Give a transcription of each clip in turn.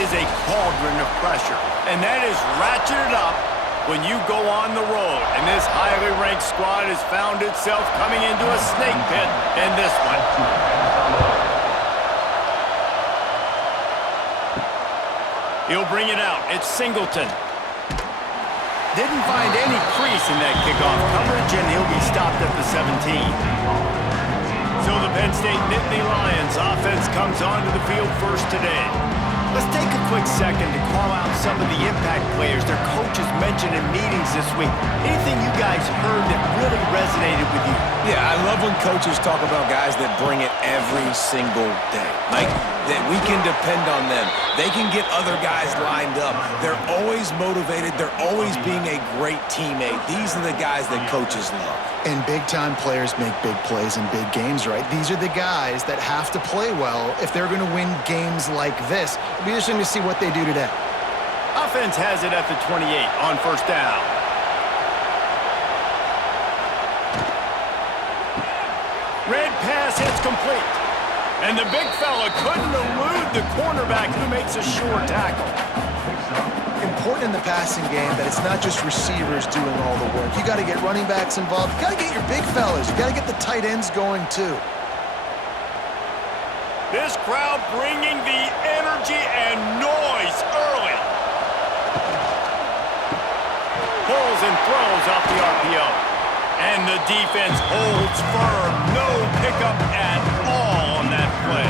is a cauldron of pressure, and that is ratcheted up when you go on the road. And this highly ranked squad has found itself coming into a snake pit in this one. He'll bring it out. It's Singleton. Didn't find any crease in that kickoff coverage, and he'll be stopped at the 17. So the Penn State Nittany Lions offense comes onto the field first today. Let's take a quick second to call out some of the impact players their coaches mentioned in meetings this week. Anything you guys heard that really resonated with you? Yeah, I love when coaches talk about guys that bring it every single day. Like, that we can depend on them. They can get other guys lined up. They're always motivated. They're always being a great teammate. These are the guys that coaches love. And big-time players make big plays in big games, right? These are the guys that have to play well if they're going to win games like this. It'll be interesting to see what they do today. Offense has it at the 28 on first down. Red pass hits complete. And the big fella couldn't elude the cornerback who makes a sure tackle. Important in the passing game that it's not just receivers doing all the work. You got to get running backs involved. You got to get your big fellas. You got to get the tight ends going too. This crowd bringing the energy and noise early. Pulls and throws off the RPO. And the defense holds firm. No pickup at all on that play.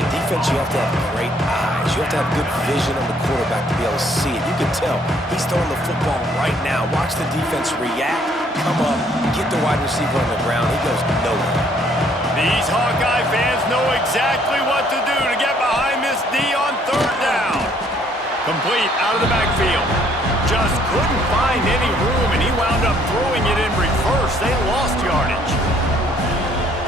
In defense, you have to have great eyes. You have to have good vision on the quarterback to be able to see it. You can tell he's throwing the football right now. Watch the defense react, come up, get the wide receiver on the ground. He goes nowhere. These Hawkeye fans know exactly what to do to get behind this D on third down. Complete out of the backfield. Just couldn't find any room, and he wound up throwing it in reverse. They lost yardage.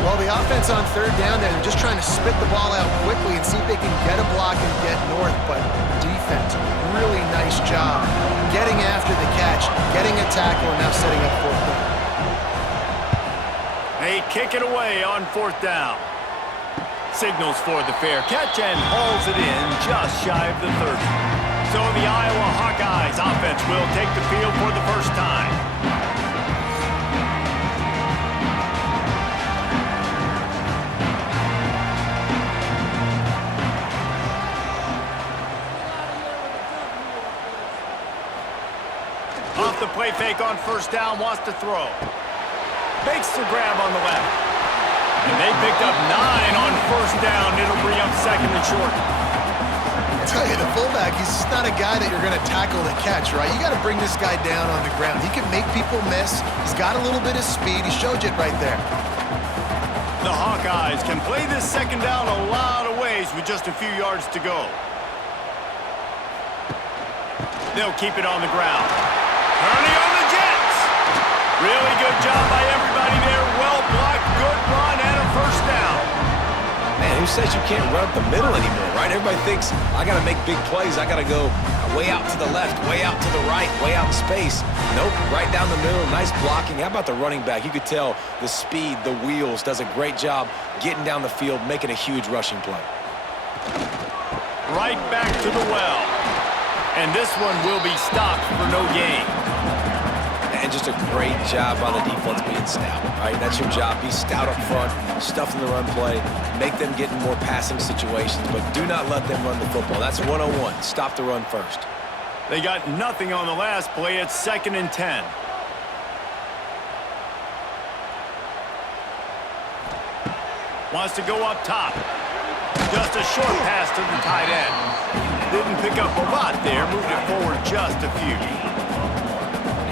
Well, the offense on third down there, they're just trying to spit the ball out quickly and see if they can get a block and get north. But defense, really nice job getting after the catch, getting a tackle, and now setting up fourth down. They kick it away on fourth down. Signals for the fair catch and hauls it in just shy of the 30. So the Iowa Hawkeyes offense will take the field for the first time. Off the play fake on first down, wants to throw. Makes the grab on the left. And they picked up 9 on first down. It'll bring up second and short. I tell you, the fullback, he's just not a guy that you're going to tackle the catch, right? You got to bring this guy down on the ground. He can make people miss. He's got a little bit of speed. He showed you it right there. The Hawkeyes can play this second down a lot of ways with just a few yards to go. They'll keep it on the ground. Turning on the Jets. Really good job by everybody there. Well blocked, good run, and a first down. Man, who says you can't run up the middle anymore, right? Everybody thinks, I got to make big plays. I got to go way out to the left, way out to the right, way out in space. Nope, right down the middle. Nice blocking. How about the running back? You could tell the speed, the wheels, does a great job getting down the field, making a huge rushing play. Right back to the well. And this one will be stopped for no gain. And just a great job by the defense being stout, right? That's your job. Be stout up front, stuff in the run play, make them get in more passing situations, but do not let them run the football. That's 101. Stop the run first. They got nothing on the last play. It's 2nd and 10. Wants to go up top. Just a short pass to the tight end. Didn't pick up a lot there. Moved it forward just a few.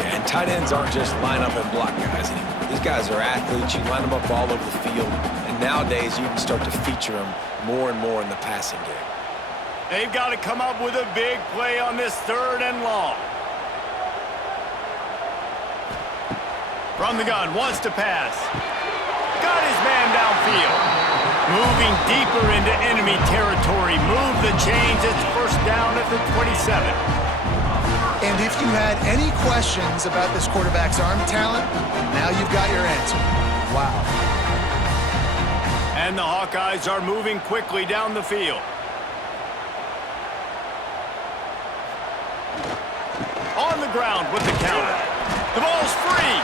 Yeah, and tight ends aren't just line up and block guys anymore. These guys are athletes. You line them up all over the field. And nowadays, you can start to feature them more and more in the passing game. They've got to come up with a big play on this 3rd and long. From the gun, wants to pass. Got his man downfield. Moving deeper into enemy territory. Move the chains. It's first down at the 27. And if you had any questions about this quarterback's arm talent, now you've got your answer. Wow. And the Hawkeyes are moving quickly down the field. the ground with the counter. The ball's free.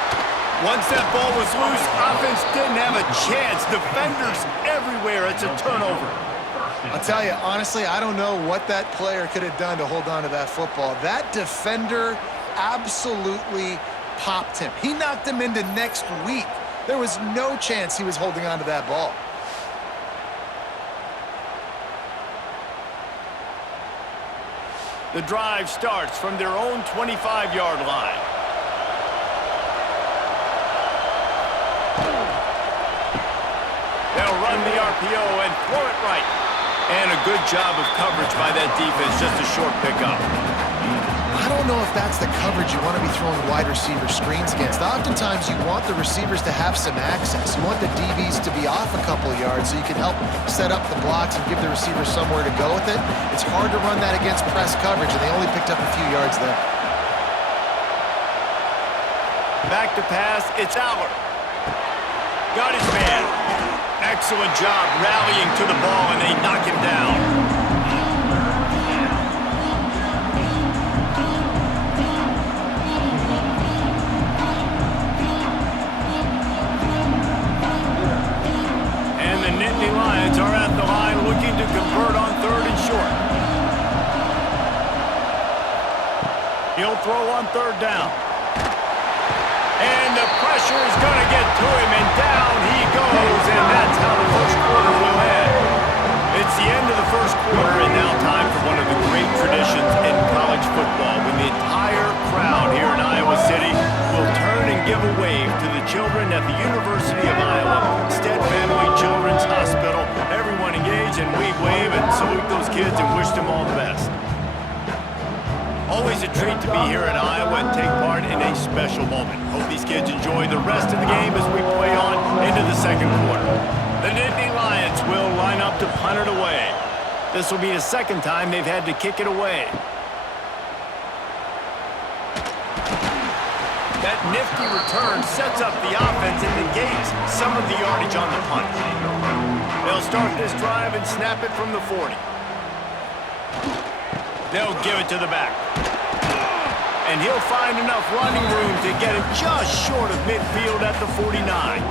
Once that ball was loose, offense didn't have a chance. Defenders everywhere. It's a turnover. I'll tell you, honestly, I don't know what that player could have done to hold on to that football. That defender absolutely popped him. He knocked him into next week. There was no chance he was holding on to that ball. The drive starts from their own 25-yard line. They'll run the RPO and throw it right. And a good job of coverage by that defense, just a short pickup. I don't know if that's the coverage you want to be throwing wide receiver screens against. Oftentimes, you want the receivers to have some access. You want the DBs to be off a couple of yards so you can help set up the blocks and give the receivers somewhere to go with it. It's hard to run that against press coverage, and they only picked up a few yards there. Back to pass, it's Aller. Got his man. Excellent job rallying to the ball, and they knock him down. And the Nittany Lions are at the line looking to convert on 3rd and short. He'll throw on 3rd down. And the pressure is going to get to him, and down he goes, and that's how the first quarter will end. It's the end of the first quarter, and now time for one of the great traditions in college football, when the entire crowd here in Iowa City will turn and give a wave to the children at the University of Iowa, Stead Family Children's Hospital. Everyone engage, and we wave and salute those kids and wish them all the best. Always a treat to be here in Iowa and take part in a special moment. Hope these kids enjoy the rest of the game as we play on into the second quarter. The Nittany Lions will line up to punt it away. This will be the second time they've had to kick it away. That nifty return sets up the offense and negates some of the yardage on the punt. They'll start this drive and snap it from the 40. They'll give it to the back. And he'll find enough running room to get it just short of midfield at the 49.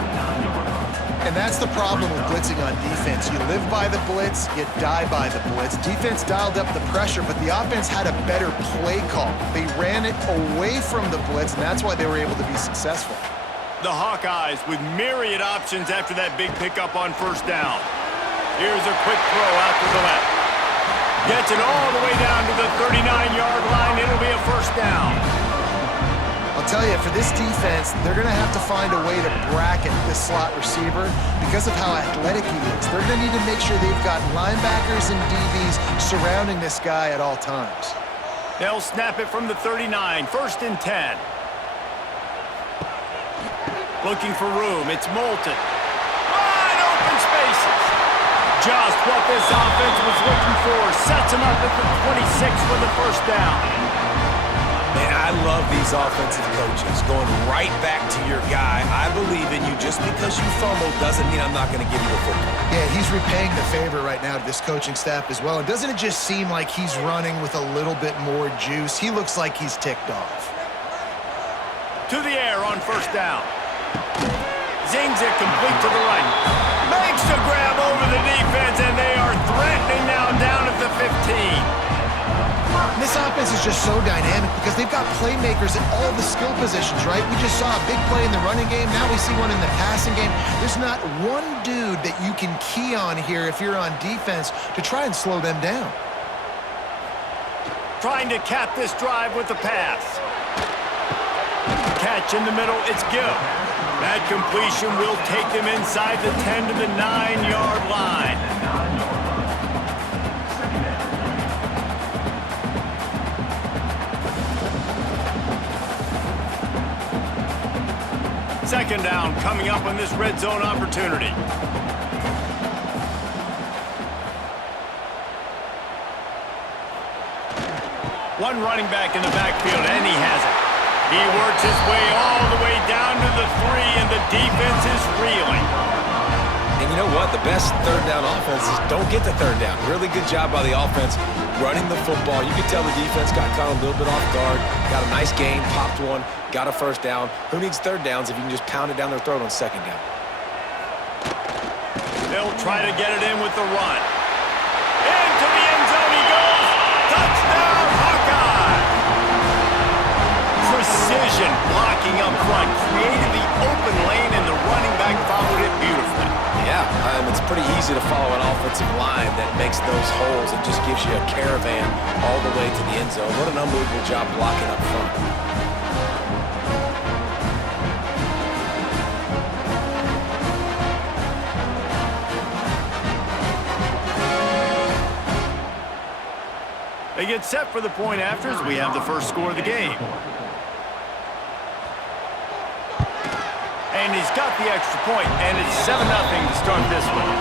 And that's the problem with blitzing on defense. You live by the blitz, you die by the blitz. Defense dialed up the pressure, but the offense had a better play call. They ran it away from the blitz, and that's why they were able to be successful. The Hawkeyes with myriad options after that big pickup on 1st down. Here's a quick throw out to the left. Gets it all the way down to the 39-yard line. It'll be a 1st down. I'll tell you, for this defense, they're going to have to find a way to bracket this slot receiver because of how athletic he is. They're going to need to make sure they've got linebackers and DBs surrounding this guy at all times. They'll snap it from the 39, 1st and 10. Looking for room, it's Moulton. Wide open spaces. Just what this offense was looking for. Sets him up at the 26 for the 1st down. Man, I love these offensive coaches going right back to your guy. I believe in you. Just because you fumbled doesn't mean I'm not going to give you the football. Yeah, he's repaying the favor right now to this coaching staff as well. And doesn't it just seem like he's running with a little bit more juice? He looks like he's ticked off. To the air on 1st down. Zings it complete to the right. Makes the grab over the defense, and they are threatening now down at the 15. This offense is just so dynamic because they've got playmakers at all the skill positions, right? We just saw a big play in the running game. Now we see one in the passing game. There's not one dude that you can key on here if you're on defense to try and slow them down. Trying to cap this drive with the pass. Catch in the middle, it's Gill. That completion will take them inside the 10 to the 9-yard line. Second down coming up on this red zone opportunity. One running back in the backfield, and he has it. He works his way all the way down to the 3, and the defense is reeling. And you know what? The best third down offenses don't get the third down. Really good job by the offense running the football. You could tell the defense got caught a little bit off guard, got a nice gain, popped one, got a first down. Who needs third downs if you can just pound it down their throat on second down? They'll try to get it in with the run. Into the end zone he goes. Touchdown, Hawkeye! Precision blocking up front, created the open lane, and the running back followed it beautifully. Yeah, it's pretty easy to follow an offensive line that makes those holes and just gives you a caravan all the way to the end zone. What an unbelievable job blocking up front. They get set for the point after as we have the first score of the game. And he's got the extra point, and it's 7-0 to start this one.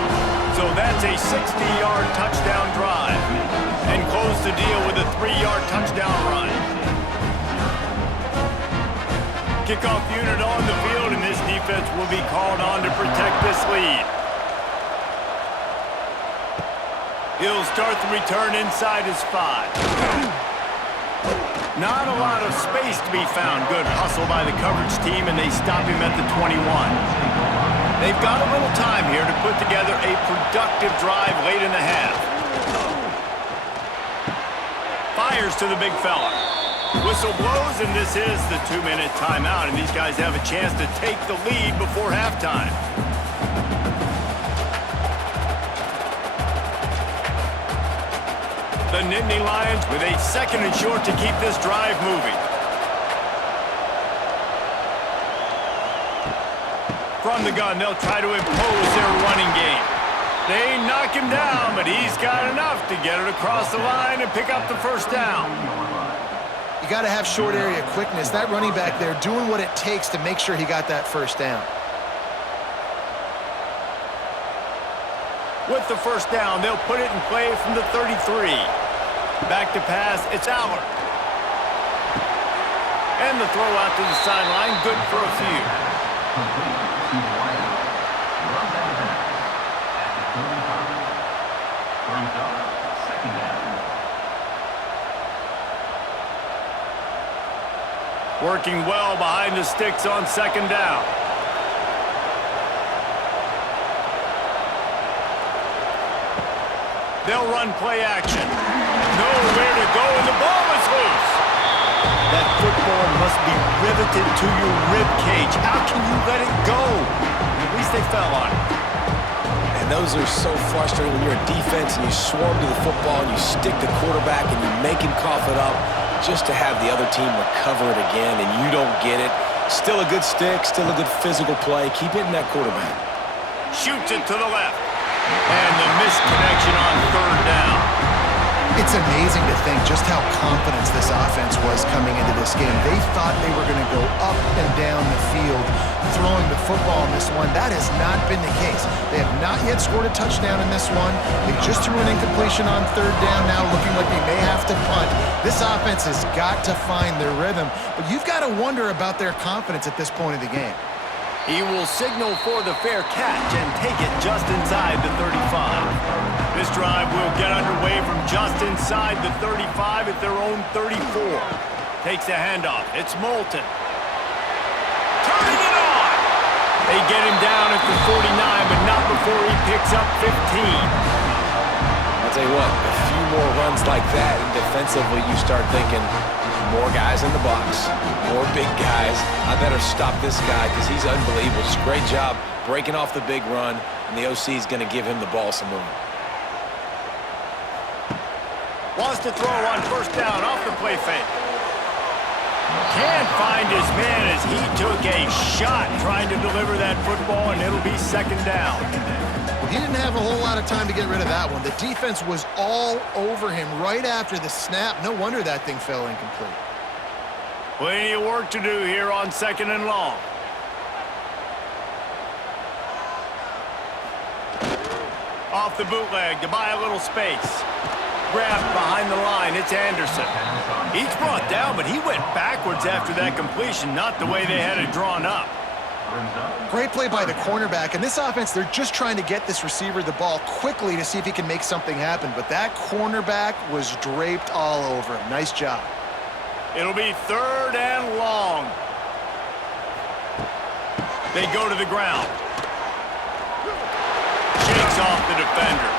So that's a 60-yard touchdown drive. And close the deal with a 3-yard touchdown run. Kickoff unit on the field, and this defense will be called on to protect this lead. He'll start the return inside his 5. Not a lot of space to be found. Good hustle by the coverage team, and they stop him at the 21. They've got a little time here to put together a productive drive late in the half. Fires to the big fella. Whistle blows, and this is the 2-minute timeout, and these guys have a chance to take the lead before halftime. The Nittany Lions with a 2nd and short to keep this drive moving. From the gun, they'll try to impose their running game. They knock him down, but he's got enough to get it across the line and pick up the first down. You got to have short area quickness. That running back there doing what it takes to make sure he got that first down. With the first down, they'll put it in play from the 33. Back to pass, it's Allard. And the throw out to the sideline, good for a few. Working well behind the sticks on 2nd down. They'll run play action. Nowhere to go, and the ball is loose. That football must be riveted to your rib cage. How can you let it go? At least they fell on it. And those are so frustrating when you're a defense and you swarm to the football and you stick the quarterback and you make him cough it up just to have the other team recover it again and you don't get it. Still a good stick, still a good physical play. Keep hitting that quarterback. Shoots it to the left. And the missed connection on 3rd down. It's amazing to think just how confident this offense was coming into this game. They thought they were going to go up and down the field throwing the football in this one. That has not been the case. They have not yet scored a touchdown in this one. They just threw an incompletion on 3rd down now, looking like they may have to punt. This offense has got to find their rhythm, but you've got to wonder about their confidence at this point of the game. He will signal for the fair catch and take it just inside the 35. This drive will get underway from just inside the 35 at their own 34. Takes a handoff. It's Moulton. Turning it on! They get him down at the 49, but not before he picks up 15. I'll tell you what, a few more runs like that, and defensively you start thinking, more guys in the box, more big guys. I better stop this guy because he's unbelievable. Just a great job breaking off the big run, and the OC is going to give him the ball some more. Wants to throw on 1st down off the play fake. Can't find his man as he took a shot trying to deliver that football, and it'll be 2nd down. He didn't have a whole lot of time to get rid of that one. The defense was all over him right after the snap. No wonder that thing fell incomplete. Plenty of work to do here on 2nd and long. Off the bootleg to buy a little space. Grabbed behind the line, it's Anderson. He's brought down, but he went backwards after that completion, not the way they had it drawn up. Great play by the cornerback. And this offense, they're just trying to get this receiver the ball quickly to see if he can make something happen. But that cornerback was draped all over him. Nice job. It'll be 3rd and long. They go to the ground. Shakes off the defender.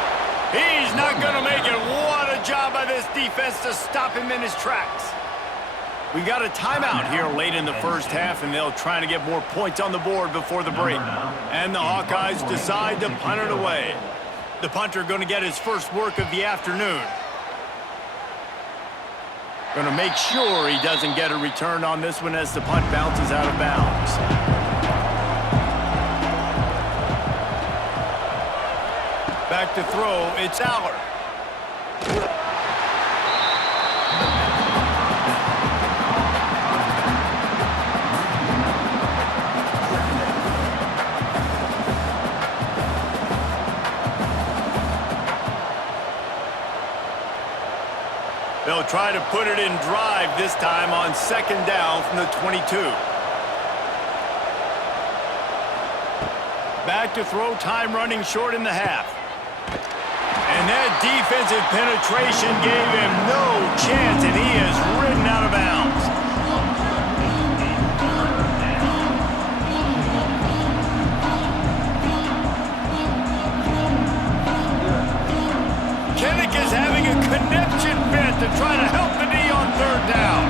He's not going to make it. What a job by this defense to stop him in his tracks. We got a timeout here late in the first half, and they'll try to get more points on the board before the break. And the Hawkeyes decide to punt it away. The punter going to get his first work of the afternoon. Going to make sure he doesn't get a return on this one as the punt bounces out of bounds. Back to throw, it's Aller. They'll try to put it in drive this time on 2nd down from the 22. Back to throw, time running short in the half. And that defensive penetration gave him no chance, and he is ridden out of bounds. Kinnick is having a connection fit to try to help the D on 3rd down.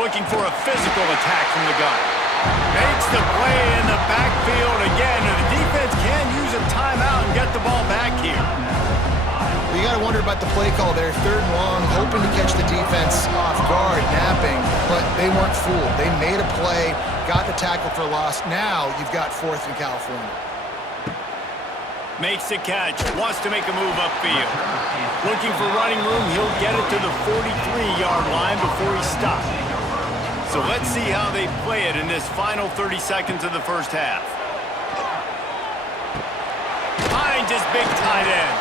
Looking for a physical attack from the gun. Makes the play in the backfield again, and the defense can use a timeout and get the ball back here. You got to wonder about the play call there. 3rd and long, hoping to catch the defense off guard, napping, but they weren't fooled. They made a play, got the tackle for loss. Now you've got 4th in California. Makes the catch, wants to make a move upfield. Looking for running room, he'll get it to the 43-yard line before he stops. So let's see how they play it in this final 30 seconds of the first half. Finds his big tight end.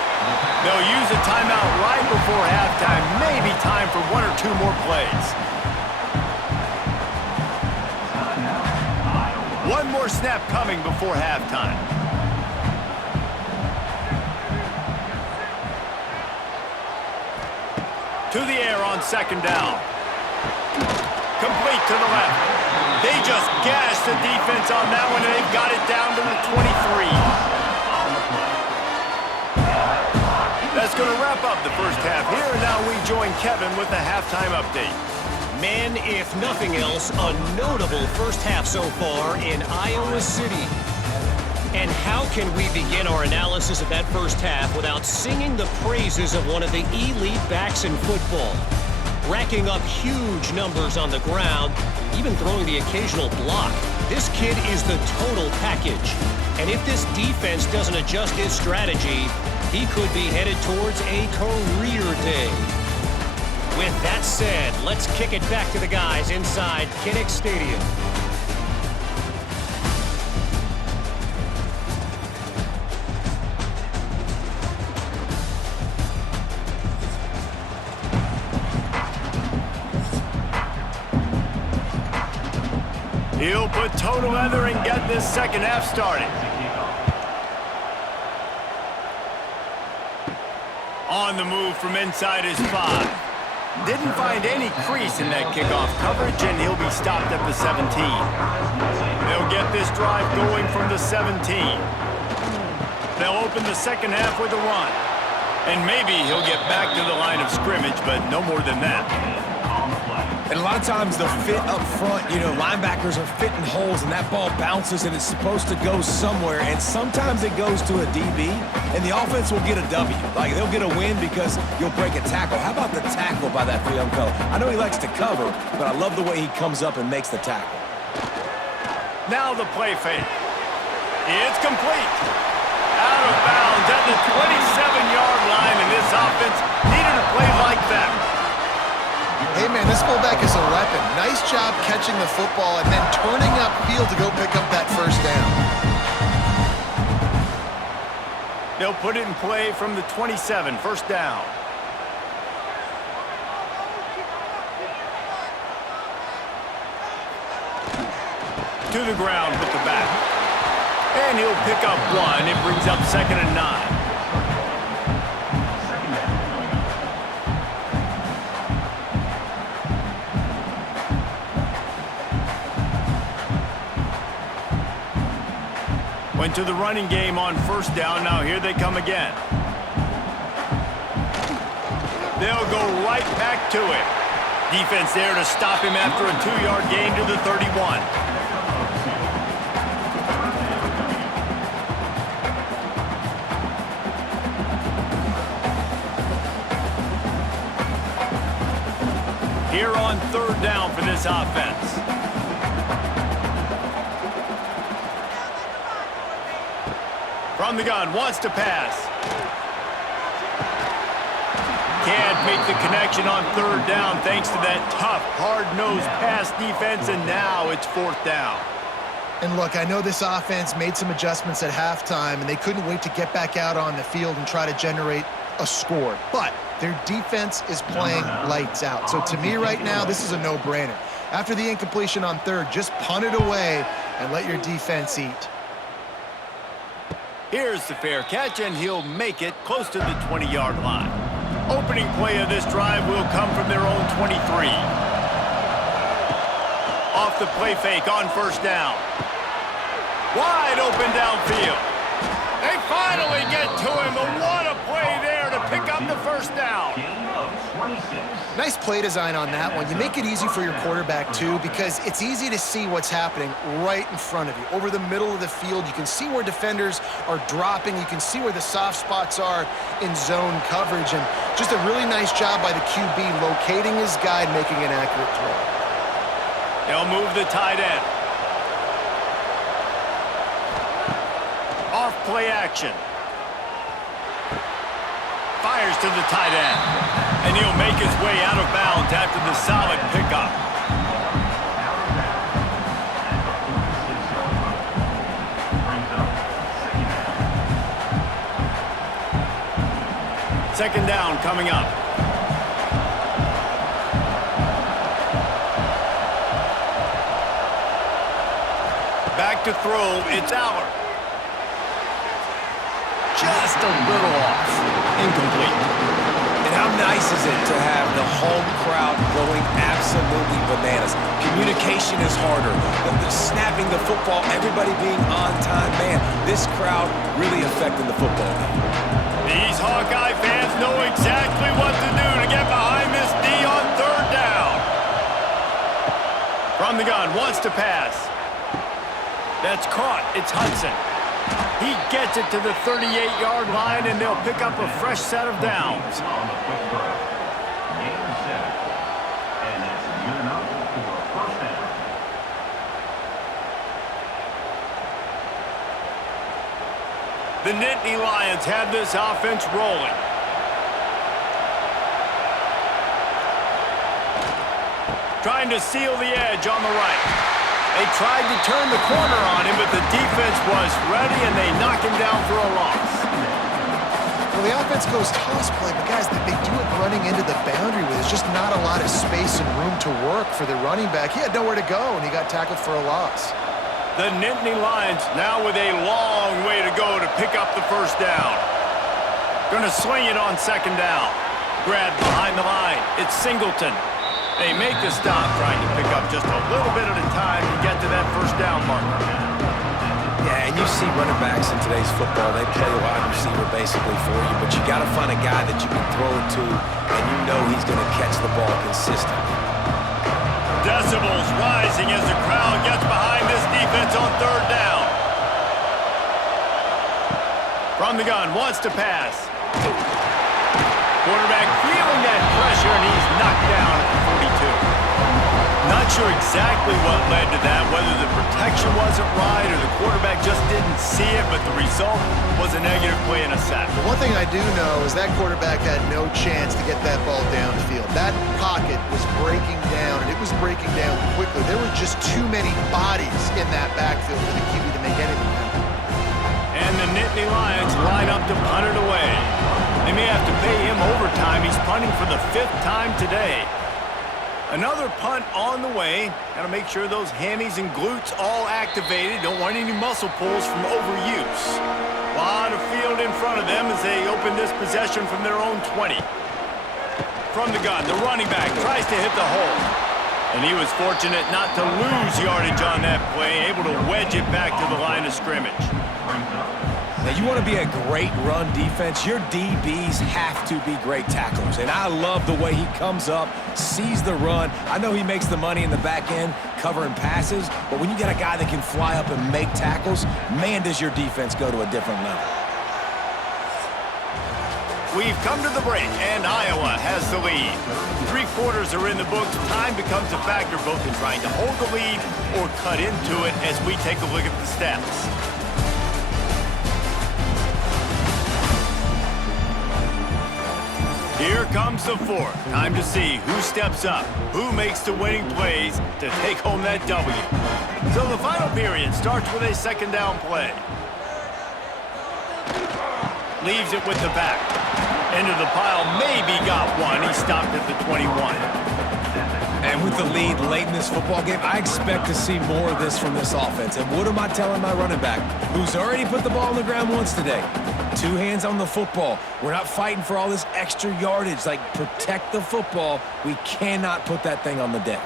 They'll use a timeout right before halftime. Maybe time for 1 or 2 more plays. 1 more snap coming before halftime. To the air on 2nd down. Complete to the left. They just gashed the defense on that one, and they've got it down to the 23. That's going to wrap up the first half here, and now we join Kevin with the halftime update. Man, if nothing else, a notable first half so far in Iowa City. And how can we begin our analysis of that first half without singing the praises of one of the elite backs in football? Racking up huge numbers on the ground, even throwing the occasional block. This kid is the total package. And if this defense doesn't adjust his strategy, he could be headed towards a career day. With that said, let's kick it back to the guys inside Kinnick Stadium. He'll put toe to leather and get this second half started. On the move from inside his 5. Didn't find any crease in that kickoff coverage, and he'll be stopped at the 17. They'll get this drive going from the 17. They'll open the second half with a run. And maybe he'll get back to the line of scrimmage, but no more than that. And a lot of times the fit up front, linebackers are fitting holes and that ball bounces and it's supposed to go somewhere. And sometimes it goes to a DB and the offense will get a W. Like they'll get a win because you'll break a tackle. How about the tackle by that young fella? I know he likes to cover, but I love the way he comes up and makes the tackle. Now the play fake. It's complete. Out of bounds at the 27-yard line, and this offense needed a play like that. Hey, man, this fullback is a weapon. Nice job catching the football and then turning upfield to go pick up that first down. They'll put it in play from the 27, first down. to the ground with the back. And he'll pick up 1. It brings up 2nd and 9. Went to the running game on 1st down. Now here they come again. They'll go right back to it. Defense there to stop him after a 2-yard gain to the 31. Here on 3rd down for this offense. From the gun, wants to pass. Can't make the connection on 3rd down thanks to that tough, hard-nosed pass defense, and now it's 4th down. And look, I know this offense made some adjustments at halftime, and they couldn't wait to get back out on the field and try to generate a score. But their defense is playing lights out. So to me right now, this is a no-brainer. After the incompletion on 3rd, just punt it away and let your defense eat. Here's the fair catch, and he'll make it close to the 20-yard line. Opening play of this drive will come from their own 23. Off the play fake on 1st down. Wide open downfield. They finally get to him, but what a play there to pick up the 1st down. Nice play design on that one. You make it easy for your quarterback, too, because it's easy to see what's happening right in front of you. Over the middle of the field, you can see where defenders are dropping. You can see where the soft spots are in zone coverage. And just a really nice job by the QB locating his guy and making an accurate throw. They'll move the tight end. Off play action. Fires to the tight end. And he'll make his way out of bounds after the solid pickup. Second down coming up. Back to throw, it's Aller. Just a little off. Incomplete. And how nice is it to have the home crowd going absolutely bananas? Communication is harder. The snapping the football, everybody being on time. Man, this crowd really affecting the football game. These Hawkeye fans know exactly what to do to get behind this D on 3rd down. From the gun, wants to pass. That's caught. It's Hudson. He gets it to the 38-yard line, and they'll pick up a fresh set of downs. The Nittany Lions have this offense rolling. Trying to seal the edge on the right. They tried to turn the corner on him, but the defense was ready, and they knock him down for a loss. Well, the offense goes toss play, but guys, they do it running into the boundary where there's just not a lot of space and room to work for the running back. He had nowhere to go, and he got tackled for a loss. The Nittany Lions now with a long way to go to pick up the 1st down. Going to swing it on 2nd down. Grab behind the line. It's Singleton. They make the stop, trying to pick up just a little bit at a time to get to that 1st down marker. Yeah, and you see running backs in today's football, they play a wide receiver basically for you, but you got to find a guy that you can throw it to, and you know he's going to catch the ball consistently. Decibels rising as the crowd gets behind this defense on 3rd down. From the gun, wants to pass. Quarterback feeling that pressure, and he's knocked down at the 42. Not sure exactly what led to that, whether the protection wasn't right or the quarterback just didn't see it, but the result was a negative play and a sack. The one thing I do know is that quarterback had no chance to get that ball downfield. That pocket was breaking down, and it was breaking down quickly. There were just too many bodies in that backfield for the QB to make anything happen. And the Nittany Lions line up to punt it away. They may have to pay him overtime. He's punting for the 5th time today. Another punt on the way. Got to make sure those hammies and glutes all activated. Don't want any muscle pulls from overuse. A lot of field in front of them as they open this possession from their own 20. From the gun, the running back tries to hit the hole. And he was fortunate not to lose yardage on that play, able to wedge it back to the line of scrimmage. Now, you want to be a great run defense, your DBs have to be great tacklers. And I love the way he comes up, sees the run. I know he makes the money in the back end covering passes, but when you get a guy that can fly up and make tackles, man, does your defense go to a different level. We've come to the break, and Iowa has the lead. 3 quarters are in the books. Time becomes a factor both in trying to hold the lead or cut into it as we take a look at the stats. Here comes the fourth. Time to see who steps up, who makes the winning plays to take home that W. So the final period starts with a second down play. Leaves it with the back. Into the pile, maybe got one. He stopped at the 21. And with the lead late in this football game, I expect to see more of this from this offense. And what am I telling my running back, who's already put the ball on the ground once today? 2 hands on the football. We're not fighting for all this extra yardage. Like, protect the football. We cannot put that thing on the deck.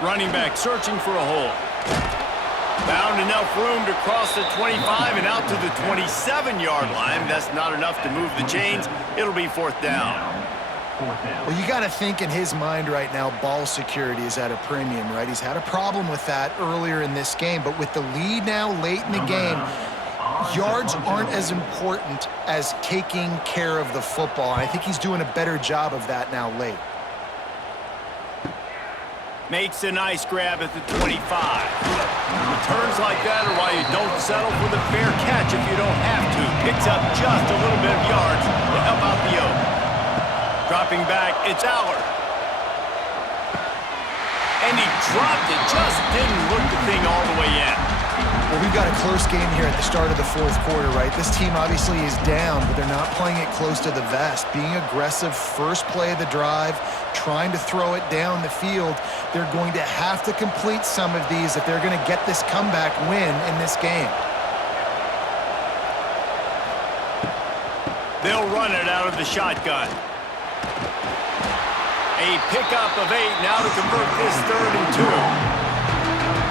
Running back searching for a hole. Found enough room to cross the 25 and out to the 27-yard line. That's not enough to move the chains. It'll be 4th down. Well, you got to think in his mind right now, ball security is at a premium, right? He's had a problem with that earlier in this game, but with the lead now late in the game, yards aren't as important as taking care of the football. And I think he's doing a better job of that now late. Makes a nice grab at the 25. Returns like that are why you don't settle for the fair catch if you don't have to. Picks up just a little bit of yards to help out the Oak. Dropping back, it's Allard. And he dropped it, just didn't look the thing all the way in. Well, we've got a close game here at the start of the 4th quarter, right? This team obviously is down, but they're not playing it close to the vest. Being aggressive, first play of the drive, trying to throw it down the field. They're going to have to complete some of these if they're going to get this comeback win in this game. They'll run it out of the shotgun. A pickup of 8 now to convert this 3rd and 2.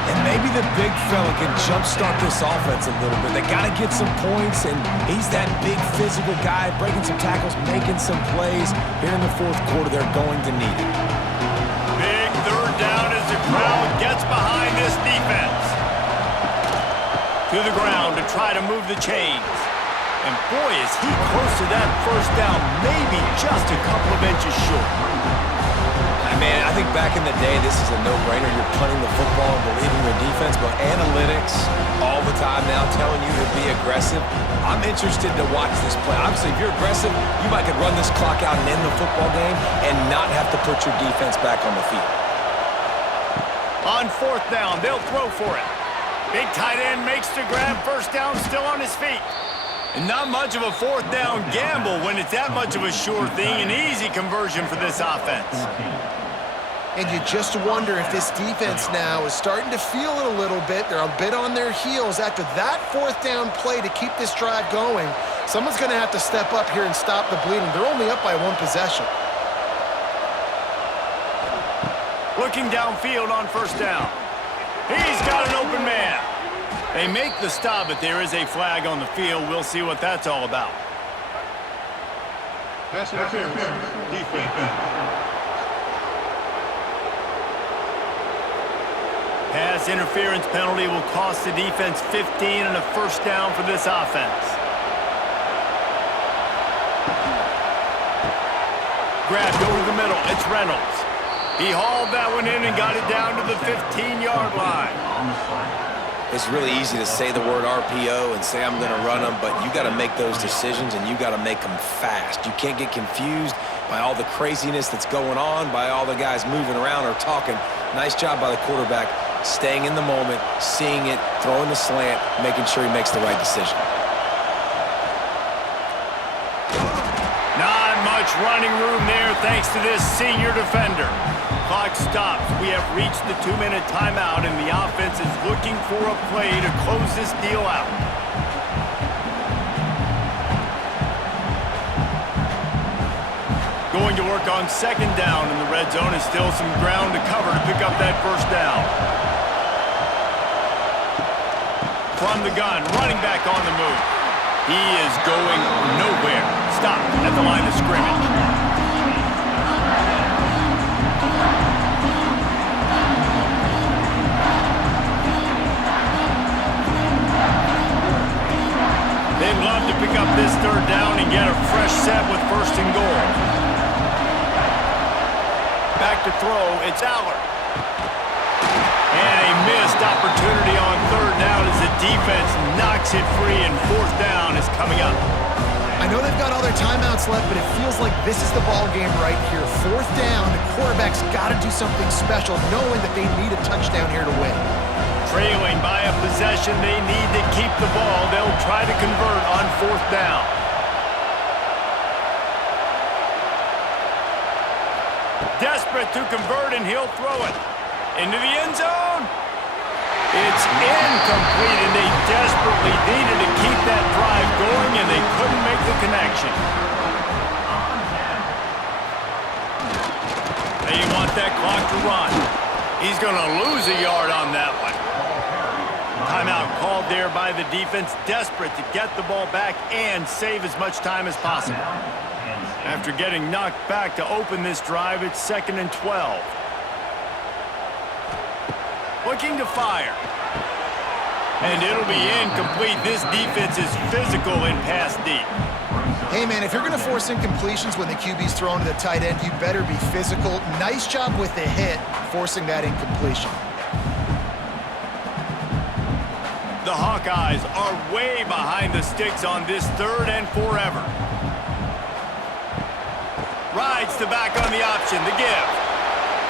And maybe the big fella can jumpstart this offense a little bit. They got to get some points, and he's that big physical guy, breaking some tackles, making some plays. Here in the 4th quarter, they're going to need it. Big 3rd down as the crowd gets behind this defense. To the ground to try to move the chains. And boy, is he close to that 1st down, maybe just a couple of inches short. Man, I think back in the day, this is a no-brainer. You're punting the football and believing your defense, but analytics all the time now telling you to be aggressive. I'm interested to watch this play. Obviously, if you're aggressive, you might could run this clock out and end the football game and not have to put your defense back on the field. On 4th down, they'll throw for it. Big tight end makes the grab, 1st down, still on his feet. And not much of a 4th down gamble when it's that much of a sure thing, an easy conversion for this offense. And you just wonder if this defense now is starting to feel it a little bit. They're a bit on their heels after that 4th down play to keep this drive going. Someone's going to have to step up here and stop the bleeding. They're only up by 1 possession. Looking downfield on 1st down. He's got an open man. They make the stop, but there is a flag on the field. We'll see what that's all about. Pass interference, defense. Pass interference penalty will cost the defense 15 and a 1st down for this offense. Grabbed over the middle. It's Reynolds. He hauled that one in and got it down to the 15-yard line. It's really easy to say the word RPO and say I'm going to run them, but you got to make those decisions and you got to make them fast. You can't get confused by all the craziness that's going on, by all the guys moving around or talking. Nice job by the quarterback, staying in the moment, seeing it, throwing the slant, making sure he makes the right decision. Not much running room there thanks to this senior defender. Clock stops. We have reached the 2-minute timeout, and the offense is looking for a play to close this deal out. Going to work on second down in the red zone, and still some ground to cover to pick up that first down. From the gun, running back on the move. He is going nowhere. Stop at the line of scrimmage. They'd love to pick up this third down and get a fresh set with first and goal. Back to throw, it's Aller. And a missed opportunity on third down as the defense knocks it free, and fourth down is coming up. I know they've got all their timeouts left, but it feels like this is the ball game right here. Fourth down, the quarterback's got to do something special, knowing that they need a touchdown here to win. Trailing by a possession, they need to keep the ball. They'll try to convert on fourth down. Desperate to convert, and he'll throw it into the end zone. It's incomplete, and they desperately needed to keep that drive going, and they couldn't make the connection. They want that clock to run. He's going to lose a yard on that one. Timeout called there by the defense, desperate to get the ball back and save as much time as possible. After getting knocked back to open this drive, it's 2nd and 12. Looking to fire. And it'll be incomplete. This defense is physical and pass deep. Hey, man, if you're going to force incompletions when the QB's thrown to the tight end, you better be physical. Nice job with the hit, forcing that incompletion. The Hawkeyes are way behind the sticks on this 3rd and forever. Rides the back on the option, the give.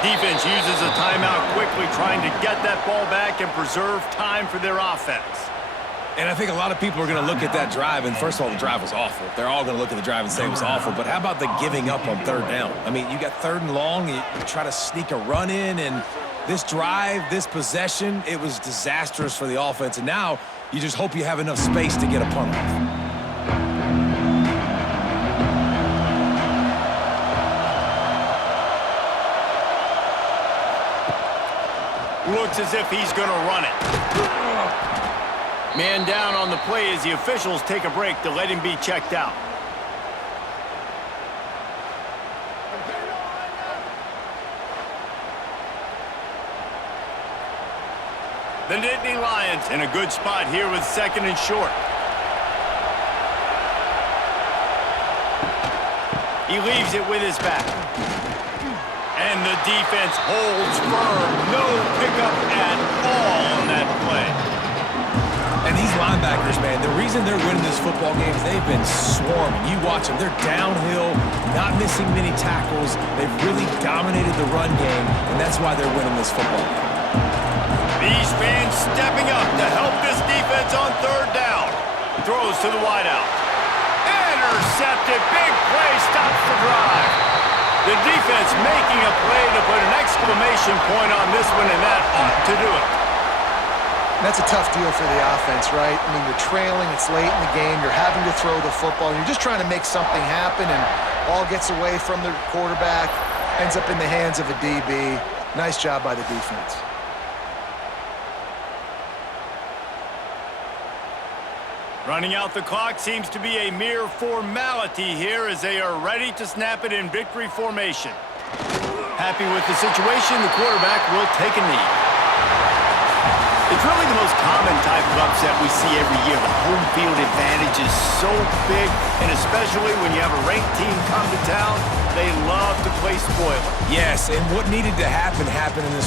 Defense uses a timeout quickly, trying to get that ball back and preserve time for their offense. And I think a lot of people are going to look at that drive, and first of all, the drive was awful. They're all going to look at the drive and say it was awful, but how about the giving up on third down? I mean, you got 3rd and long, you try to sneak a run in, and this drive, this possession, it was disastrous for the offense, and now you just hope you have enough space to get a punt off. Looks as if he's going to run it. Man down on the play as the officials take a break to let him be checked out. The Nittany Lions in a good spot here with 2nd and short. He leaves it with his back. And the defense holds firm. No pickup at all on that play. And these linebackers, man, the reason they're winning this football game is they've been swarming. You watch them. They're downhill, not missing many tackles. They've really dominated the run game, and that's why they're winning this football game. These fans stepping up to help this defense on third down. Throws to the wideout. Intercepted. Big play stops the drive. The defense making a play to put an exclamation point on this one, and that ought to do it. That's a tough deal for the offense, right? I mean, you're trailing, it's late in the game, you're having to throw the football, you're just trying to make something happen, and ball gets away from the quarterback, ends up in the hands of a DB. Nice job by the defense. Running out the clock seems to be a mere formality here as they are ready to snap it in victory formation. Happy with the situation, the quarterback will take a knee. It's really the most common type of upset we see every year. The home field advantage is so big, and especially when you have a ranked team come to town, they love to play spoiler. Yes, and what needed to happen happened in this